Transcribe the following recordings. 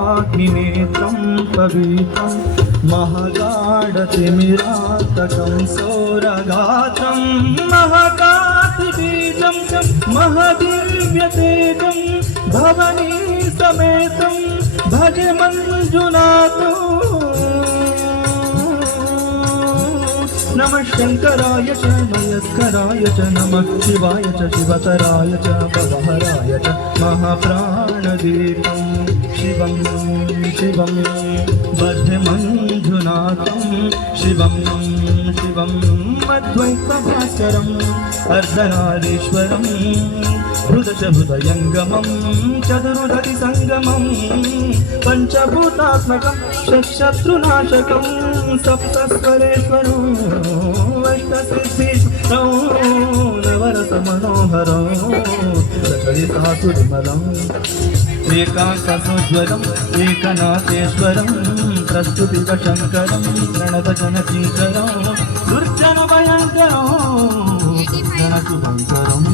अग्निनेत्रं पवित्रं महगाढतिमिरातकं सौरगात्रं महकातिबीजं च महदिव्यतेजं भवनी समेतं भजे मंजुनाथो। नमः शंकराय च मयस्कराय च नमः शिवाय च शिवतराय च भवहराय च महाप्राणदीपं शिवं शिवं बद्धमञ्जुनाथं शिवं शिवं अद्वैतभास्करम् अर्धनारीश्वरं हृदयङ्गमं चतुर्दधि संगमं पंचभूतात्मकं शत्रुनाशकं सप्तस्वरेश्वरं अष्टसिद्धिस्तं नवरसमनोहरं दशविधातुर्मलम् एकान्तसोज्वलम् एकनाथेश्वरं प्रस्तुतिवशङ्करं प्रणतजनकीकरं दुर्जनभयङ्करं जनशुभङ्करं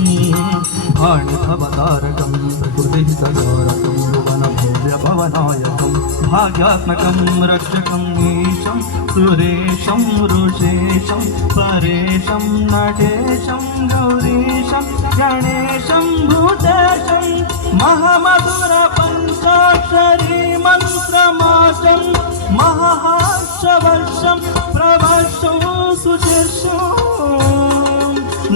भाणिभवतारकं प्रकृतिहितधारकं भुवनभव्यभवनायकं भाग्यात्मकं रक्षकं ईशं सुरेशं ऋषेशं परेशं नटेशं गौरीशं गणेशं भूतेशं महामधुर पंचाक्षरी मंत्रमाशं महाहास्यवर्षं प्रवर्षं सुशीर्षं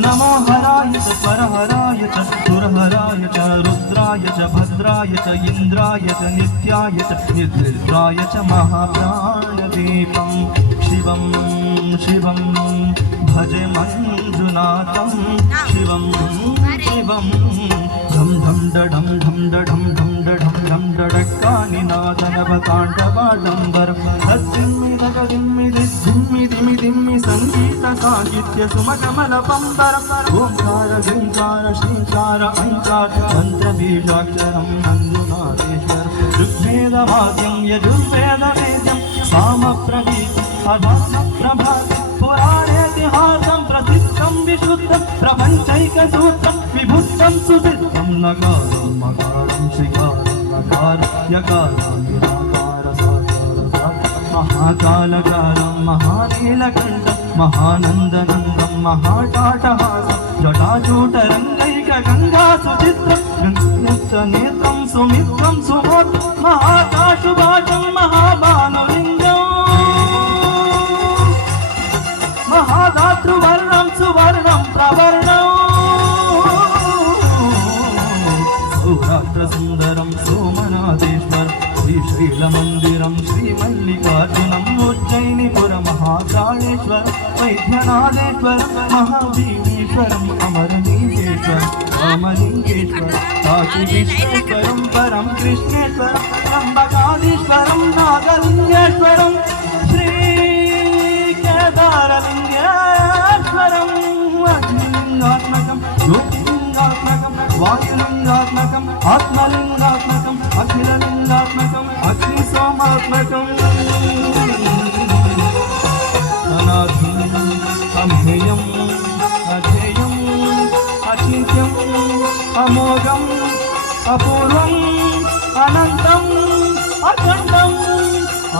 नमो हराय च परहराय च सुरहराय च रुद्राय च भद्राय च इंद्राय च नित्याय च निद्राय च महाप्राणदीपं शिवं शिवं भजे मंजुनाथं शिवं शिवं धम धम डम धम डम धम डम धम डडक्कानिनादनवताण्डवाडम्बर हस्तिम्मि धगदिम्मि दिम्मि दिमि दिम्मि संगीत साहित्य सुमकमलपम्बर ओंकार ह्रींकार श्रींकार ऐंकार पञ्चबीजाक्षरं मंजुनाथेश्वर ऋग्वेदवाद्यं यजुर्वेदवेद्यं सामप्रगीतं अधर्मप्रभातं पुराणेतिहासं प्रसिद्धं विशुद्धं प्रपञ्चैकसूत्रं विभुक्तं सुसिद्धं नकारं मकारं शिकारं नकार यकारं निराकार साकार महाकालकारं महानीलकण्ठं महानन्दनन्दं महाटाटहासं जटाजूटरङ्गैकगङ्गासुचित्रं गङ्गानेत्रं सुमित्रं सुबोधं महाकाशुभाषं महाभानुलिङ्गं महाधातृवर्णं सुवर्णं प्रवर्णं सौराष्ट्रसुन्दरं सोमनाथेश्वर श्रीशैलमन्दिरं श्रीमल्लिकार्जुनम् उज्जयिनीपुरमहाकालेश्वर वैद्यनाथेश्वर महाभीमेश्वरम् अमरलिङ्गेश्वर रामलिङ्गेश्वर काशीविश्वेश्वरं परं कृष्णेश्वरं त्र्यम्बकाधीश्वरं नागलिङ्गेश्वरं श्रीकेदारलिङ्गेश्वरम् अग्निलिङ्गात्मकं ज्योतिलिङ्गात्मकं वायुलिङ्गात्मकम् आत्मलिङ्गात्मकम् अखिललिङ्गात्मकम् अग्निसोमात्मकम् अनाधीनम् अमेयम् अधेयम् अचिन्त्यम् अमोघम् अपूर्वम् अनन्तम् अखण्डम्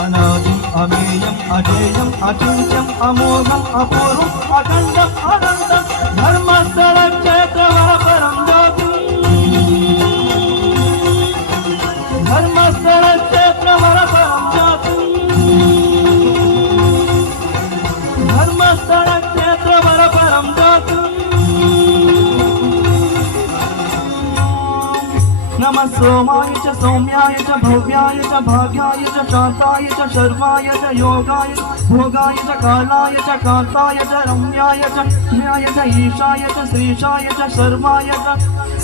अनादिम् अमेयम् अजेयम् अचिन्त्यम् अमोघम् अपूर्वम् अखण्डम् अनन्तम् धर्मस्थलक्षेत्रवरपरं ज्योतिम् धर्मस्थलक्षेत्रवरपरं ज्योतिम् धर्मस्थलक्षेत्रवरपरं ज्योतिम् नमः सोमाय च सौम्याय च भव्याय च भाग्याय च शान्ताय च शर्माय च योगाय भोगाय च कालाय च कान्ताय च रम्याय च ज्ञाय च ईशाय च श्रीशाय च शर्माय च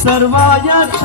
सर्वाय च